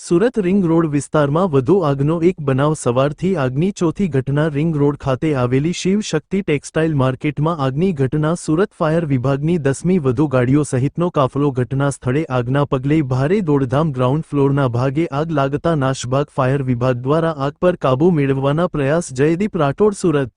Surat ring road વિસ્તારમાં વધુ આગનો એક બનાવ સવારથી આગની ચોથી ઘટના રિંગ રોડ ખાતે આવેલી શિવ શક્તિ ટેક્સટાઇલ માર્કેટમાં આગની ઘટના સુરત ફાયર વિભાગની 10મી વધુ ગાડીઓ સહિતનો કાફલો ઘટના સ્થળે આગના પગલે ભારે દોડધામ ગ્રાઉન્ડ ફ્લોરના ભાગે આગ લાગતા નાશભાગ ફાયર વિભાગ દ્વારા આગ પર કાબૂ મેળવવાના પ્રયાસ જયદીપ રાઠોડ સુરત।